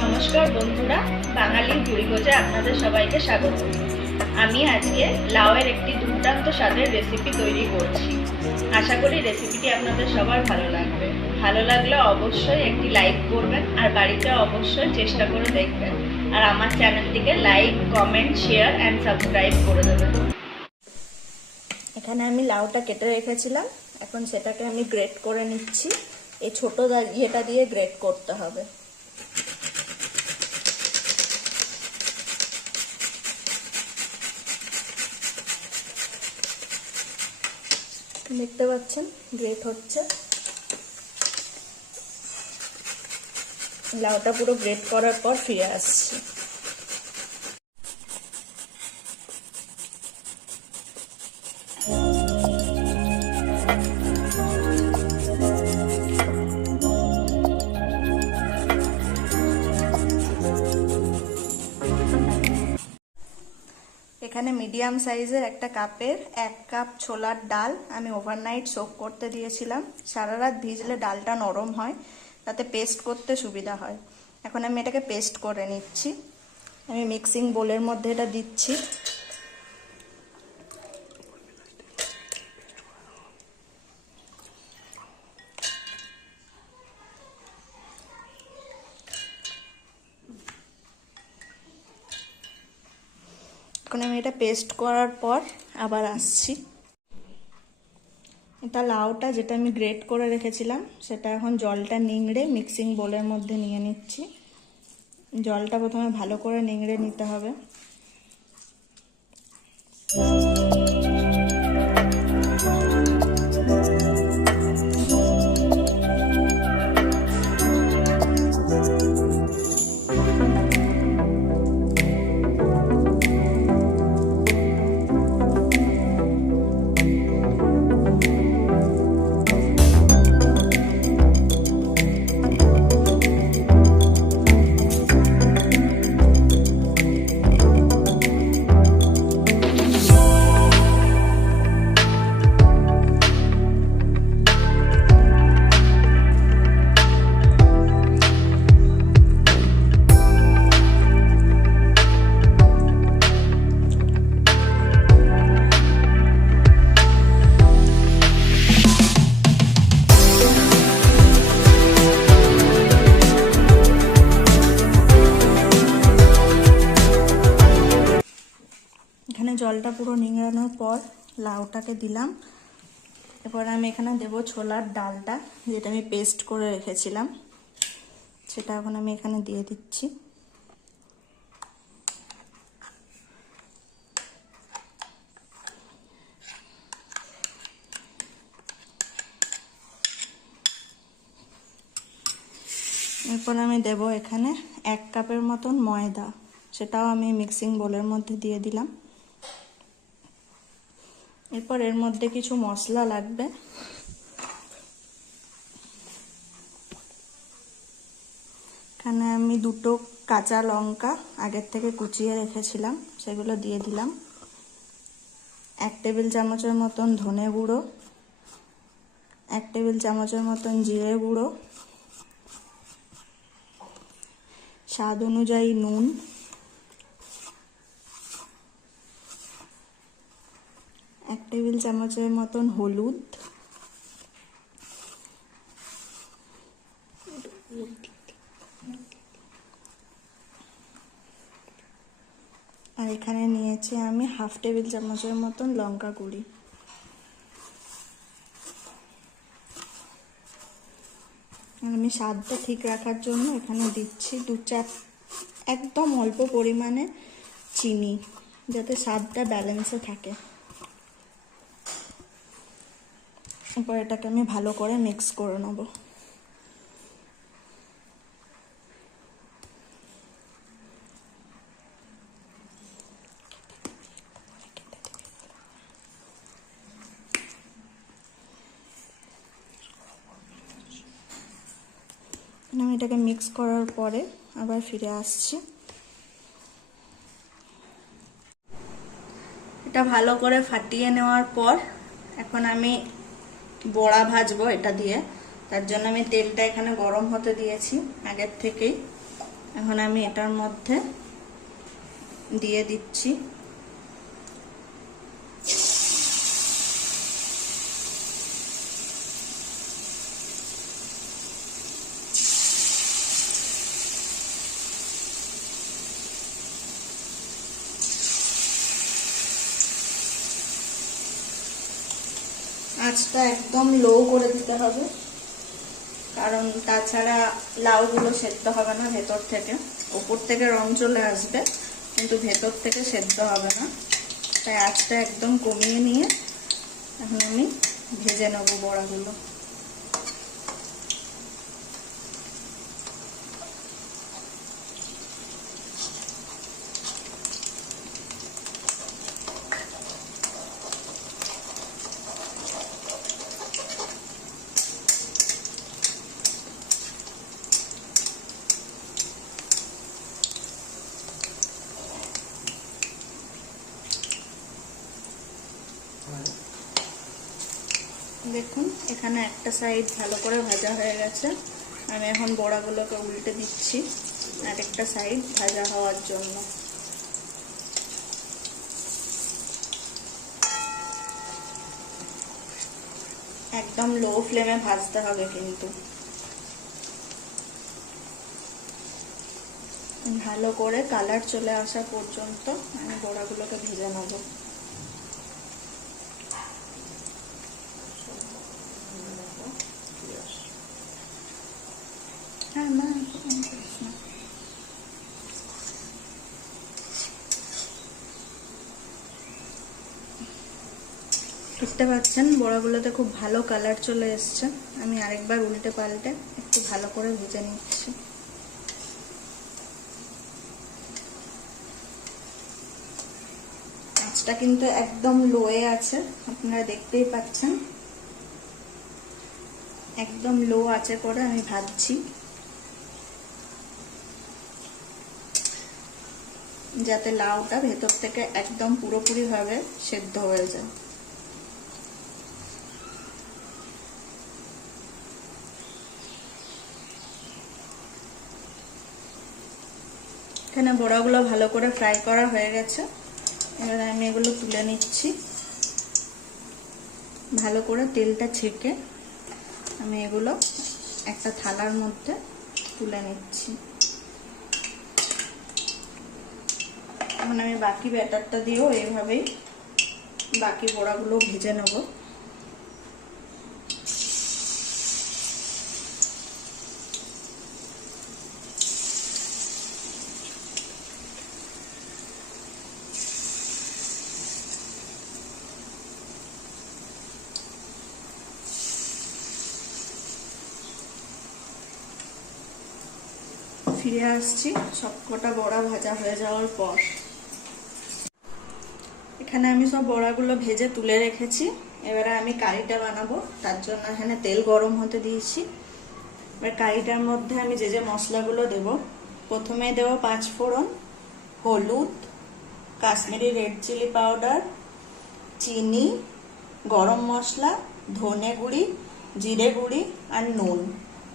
নমস্কার বন্ধুরা বাঙালি ভুড়িভোজে আপনাদের সবাইকে স্বাগত। আমি আজকে লাউয়ের একটি দুর্দান্ত স্বাদের রেসিপি তৈরি করছি। আশা করি রেসিপিটি আপনাদের সবার ভালো লাগবে। ভালো লাগলে অবশ্যই একটি লাইক করবেন আর বাড়িতে অবশ্যই চেষ্টা করে দেখবেন। আর আমার চ্যানেলটিকে like comment share and subscribe করে দেবেন। এখানে আমি লাউটা কেটে রেখেছিলাম। এখন সেটাকে আমি গ্রেট করে নিচ্ছি। এই ছোটো ইয়েটা দিয়ে গ্রেট করতে হবে। দেখতে পাচ্ছেন গ্রেট হচ্ছে। লাউটা পুরো গ্রেট করার পর ফিরে আসছি। এখানে মিডিয়াম সাইজের একটা কাপের এক কাপ ছোলার ডাল আমি ওভারনাইট সোক করতে দিয়েছিলাম। সারা রাত ভিজলে ডালটা নরম হয়, তাতে পেস্ট করতে সুবিধা হয়। এখন আমি এটাকে পেস্ট করে নিচ্ছি। আমি মিক্সিং বোলের মধ্যে এটা দিচ্ছি। এখন আমি এটা পেস্ট করার পর আবার আসছি। এটা লাউটা যেটা আমি গ্রেট করে রেখেছিলাম, সেটা এখন জলটা নিংড়ে মিক্সিং বোলের মধ্যে নিয়ে নিচ্ছি। জলটা প্রথমে ভালো করে নিংড়ে নিতে হবে। জলটা পুরো নিংড়ানোর পর লাউটাকে দিলাম। এরপর আমি এখানে দেব ছোলার ডালটা, যেটা আমি পেস্ট করে রেখেছিলাম। সেটা এখন আমি এখানে দিয়ে দিচ্ছি। এরপর আমি দেব এখানে এক কাপের মতন ময়দা, সেটাও আমি মিক্সিং বোলের মধ্যে দিয়ে দিলাম। এরপর এর মধ্যে কিছু মশলা লাগবে। এখানে আমি দুটো কাঁচা লঙ্কা আগের থেকে কুচিয়ে রেখেছিলাম, সেগুলো দিয়ে দিলাম। এক টেবিল চামচের মতন ধনে গুঁড়ো, এক টেবিল চামচের মতন জিরে গুঁড়ো, স্বাদ অনুযায়ী নুন এক টেবিল চামচের মতন হলুদ। আর এখানে নিয়েছি আমি হাফ টেবিল চামচের মতন লঙ্কা গুঁড়ি। আমি স্বাদটা ঠিক রাখার জন্য এখানে দিচ্ছি দু চার, একদম অল্প পরিমাণে চিনি, যাতে স্বাদটা ব্যালেন্সে থাকে। এরপর এটাকে আমি ভালো করে মিক্স করে নেব। আমি এটাকে মিক্স করার পরে আবার ফিরে আসছি। এটা ভালো করে ফাটিয়ে নেওয়ার পর এখন আমি বড়া ভাজবো এটা দিয়ে। তার জন্য আমি তেলটা এখানে গরম হতে দিয়েছি আগের থেকেই। এখন আমি এটার মধ্যে দিয়ে দিচ্ছি। আঁচটা একদম লো করে দিতে হবে। কারণ তাছাড়া লাউগুলো সেদ্ধ হবে না ভেতর থেকে। ওপর থেকে রং চলে আসবে, কিন্তু ভেতর থেকে সেদ্ধ হবে না। তাই আঁচটা একদম কমিয়ে নিয়ে এখন আমি ভেজে নেব বড়াগুলো দেখুন এখানে একটা সাইড ভালো করে ভাজা হয়ে গেছে। আমি এখন বড়াগুলোকে উল্টে দিচ্ছি আর একটা সাইড ভাজা হওয়ার জন্য। একদম লো ফ্লেমে ভাজতে হবে কিন্তু। ভালো করে কালার চলে আসা পর্যন্ত আমি বড়াগুলোকে ভেজে নেব হ্যাঁ মা দেখতে পাচ্ছেন, বড়াগুলোতে খুব ভালো কালার চলে এসছে। আমি আরেকবার উল্টে পাল্টে একটু ভালো করে ভেজে নিচ্ছি। আঁচটা কিন্তু একদম লোয়ে আছে, আপনারা দেখতেই পাচ্ছেন। একদম লো আছে করে আমি ভাজছি। যাতে লাউটা ভেতর থেকে একদম পুরোপুরি ভাবে সেদ্ধ হয়ে যায়। এখানে বড়াগুলো ভালো করে ফ্রাই করা হয়ে গেছে। এবার আমি এগুলো তুলে নিচ্ছি। ভালো করে তেলটা ছেঁকে আমি এগুলো একটা থালার মধ্যে তুলে নিচ্ছি। এখন আমি বাকি ব্যাটারটা দিয়েও এইভাবেই বাকি বড়াগুলো ভেজে নেব। ফিরে আসছি, সবকটা বড়া ভাজা হয়ে যাওয়ার পর। এখানে আমি সব বড়াগুলো ভেজে তুলে রেখেছি। এবারে আমি কারিটা বানাবো। তার জন্য এখানে তেল গরম হতে দিয়েছি। এবার কারিটার মধ্যে আমি যে যে মশলাগুলো দেব প্রথমে দেব পাঁচ ফোড়ন, হলুদ, কাশ্মীরি রেড চিলি পাউডার, চিনি, গরম মশলা, ধনে গুঁড়ি, জিরে গুঁড়ি আর নুন।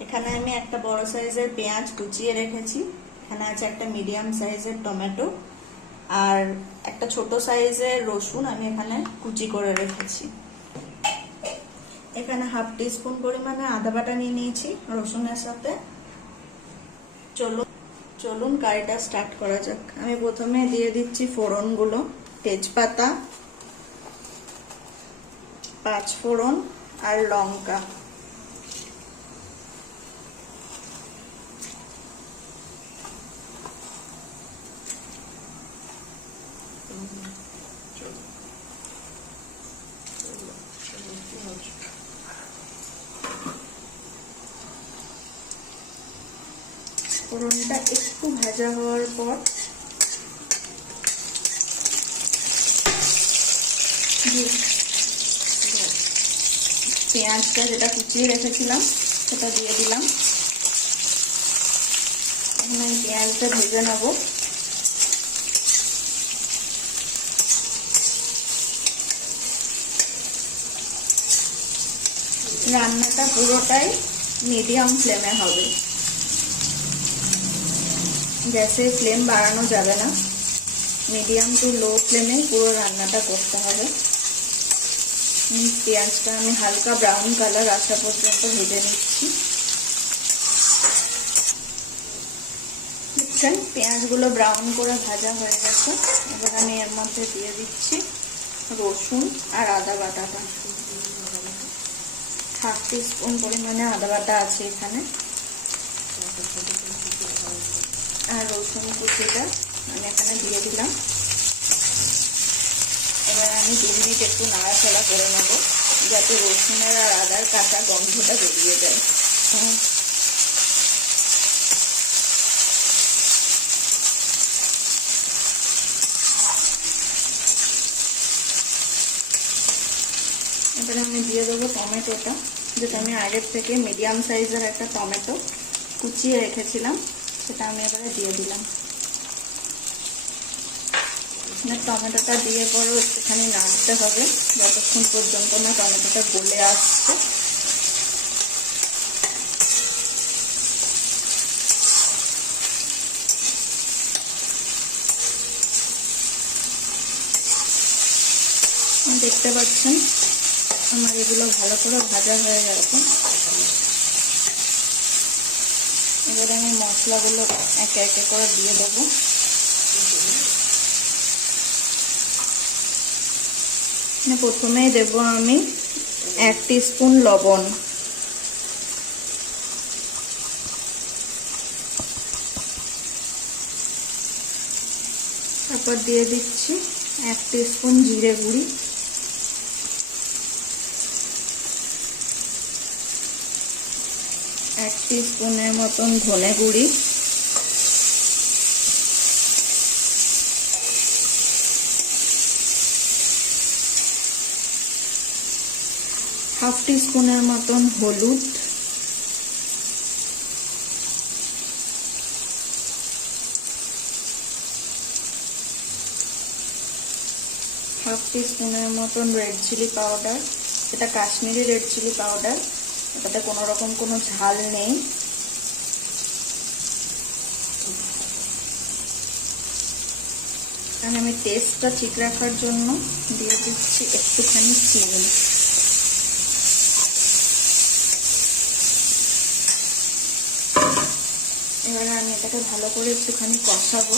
এখানে আমি একটা বড় সাইজের পেঁয়াজ কুচিয়ে রেখেছি। এখানে আছে একটা মিডিয়াম সাইজের টমেটো। আর একটা ছোট সাইজের রসুন আমি এখানে কুচি করে রেখেছি। এখানে হাফ টিস্পুন পরিমাণে আদা বাটা নিয়ে নিয়েছি রসুনের সাথে। চলুন চলুন কারিটা স্টার্ট করা যাক। আমি প্রথমে দিয়ে দিচ্ছি ফোড়নগুলো, তেজপাতা পাঁচ ফোড়ন আর লঙ্কা। ফোড়নটা একটু ভাজা হওয়ার পর পেঁয়াজটা যেটা কুচিয়ে রেখেছিলাম, সেটা দিয়ে দিলাম। এখন আমি পেঁয়াজটা ভেজে নেব। রান্নাটা পুরোটাই মিডিয়াম ফ্লেমে হবে। গ্যাসের ফ্লেম বাড়ানো যাবে না। মিডিয়াম টু লো ফ্লেমে পুরো রান্নাটা করতে হবে। পেঁয়াজটা আমি হালকা ব্রাউন কালার আসা পর্যন্ত ভেজে নিচ্ছি। দেখছেন, পেঁয়াজগুলো ব্রাউন করে ভাজা হয়ে গেছে। এবার আমি এর মধ্যে দিয়ে দিচ্ছি রসুন আর আদা বাটাটা হাফ স্পুন পরিমাণে আদা বাটা আছে এখানে। আর রসুন কুচিটা আমি এখানে দিয়ে দিলাম। এবার আমি দু মিনিট একটু নাড়াচাড়া করে নেব, যাতে রসুনের আর আদার কাঁচা গন্ধটা বেরিয়ে যায়। এবারে আমি দিয়ে দেবো টমেটোটা। যেটা আমি আগের থেকে মিডিয়াম সাইজের একটা টমেটো কুচিয়ে রেখেছিলাম। সেটা আমি এবারে দিয়ে দিলাম। টমেটোটা দিয়ে পরেও একটুখানি নাড়তে হবে, যতক্ষণ পর্যন্ত না টমেটোটা গলে আসছে। দেখতে পাচ্ছেন, আমার এগুলো ভালো করে ভাজা হয়ে গেছে। এবারে আমি মশলাগুলো একে একে করে দিয়ে দেবো। প্রথমেই দেব আমি এক স্পুন লবণ। তারপর দিয়ে দিচ্ছি এক স্পুন জিরে গুঁড়ি। এক স্পুনের মতন ধনে গুঁড়ি। হাফ স্পুনের মতন হলুদ। হাফ স্পুনের মতন রেড চিলি পাউডার। এটা কাশ্মীরি রেড চিলি পাউডার। এটাতে কোনো রকম কোনো ঝাল নেই। আর আমি টেস্টটা ঠিক রাখার জন্য দিয়ে দিচ্ছি একটুখানি চিনি। এবারে আমি এটাকে ভালো করে একটুখানি কষাবো।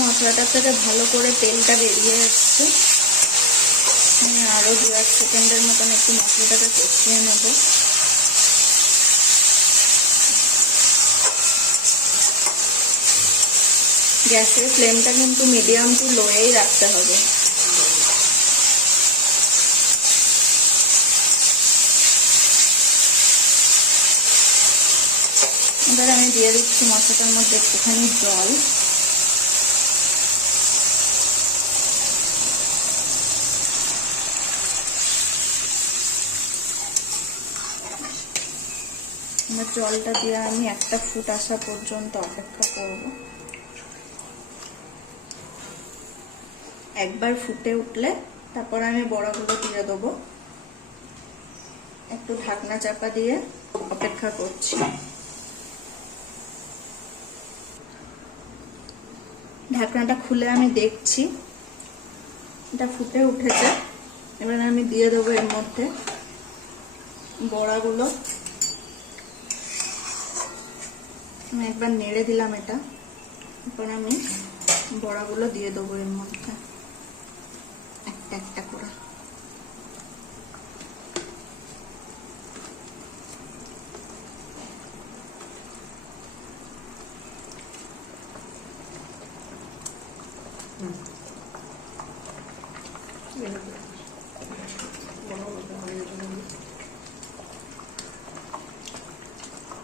মশলাটা থেকে ভালো করে তেলটা বেরিয়ে যাচ্ছে। আমি আরও দু এক সেকেন্ডের মতন একটু মশলাটাকে কষিয়ে নেব। গ্যাসের ফ্লেমটা কিন্তু মিডিয়াম টু লোয়েই রাখতে হবে। এবার আমি দিয়ে দিচ্ছি মশলাটার মধ্যে একটুখানি জল। জলটা দিয়ে আমি একটা ফুট আসা পর্যন্ত অপেক্ষা করব। একবার ফুটে উঠলে তারপর আমি বড়াগুলো দিয়ে দেবো। একটু ঢাকনা চাপা দিয়ে অপেক্ষা করছি। ঢাকনাটা খুলে আমি দেখছি। এটা ফুটে উঠেছে। এবার আমি দিয়ে দেবো এর মধ্যে বড়াগুলো। আমি একবার নেড়ে দিলাম এটা। এরপর আমি বড়াগুলো দিয়ে দেবো এর মধ্যে। একটা একটা করে।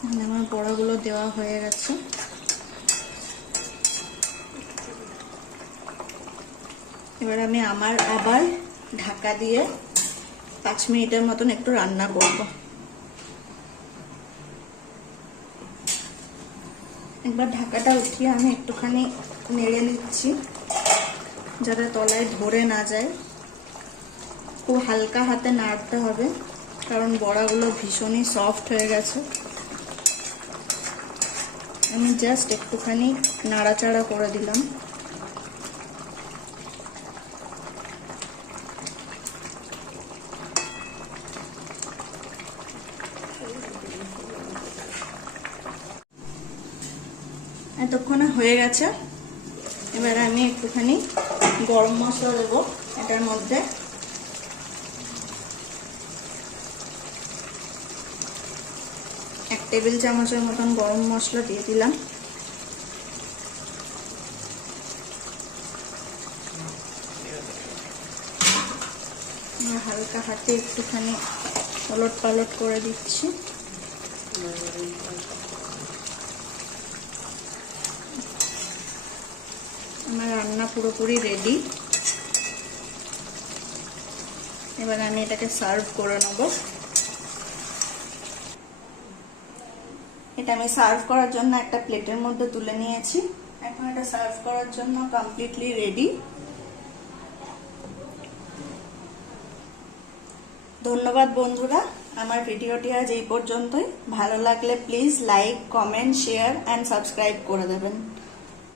মানে আমার বড়াগুলো দেওয়া হয়ে গেছে এবার আমি আমার আবার ঢাকা দিয়ে পাঁচ মিনিটের মতন একটু রান্না করব। একবার ঢাকাটা উঠিয়ে আমি একটুখানি নেড়ে নিচ্ছি, যাতে তলায় ধরে না যায়। খুব হালকা হাতে নাড়তে হবে, কারণ বড়াগুলো ভীষণই সফট হয়ে গেছে। আমি জাস্ট একটুখানি নাড়াচাড়া করে দিলাম। এতক্ষণে হয়ে গেছে। এবার আমি একটুখানি গরম মশলা দেবো এটার মধ্যে। এক টেবিল চামচের মতন গরম মশলা দিয়ে দিলাম। হালকা হাতে একটুখানি ওলট পালট করে দিচ্ছি। আমার রান্না পুরোপুরি রেডি এবার আমি এটাকে সার্ভ করে নেব। এটা আমি সার্ভ করার জন্য একটা প্লেটের মধ্যে তুলে নিয়েছি। এখন এটা সার্ভ করার জন্য কমপ্লিটলি রেডি ধন্যবাদ বন্ধুরা, আমার ভিডিওটি আজ এই পর্যন্তই। ভালো লাগলে please like comment share and subscribe করে দেবেন।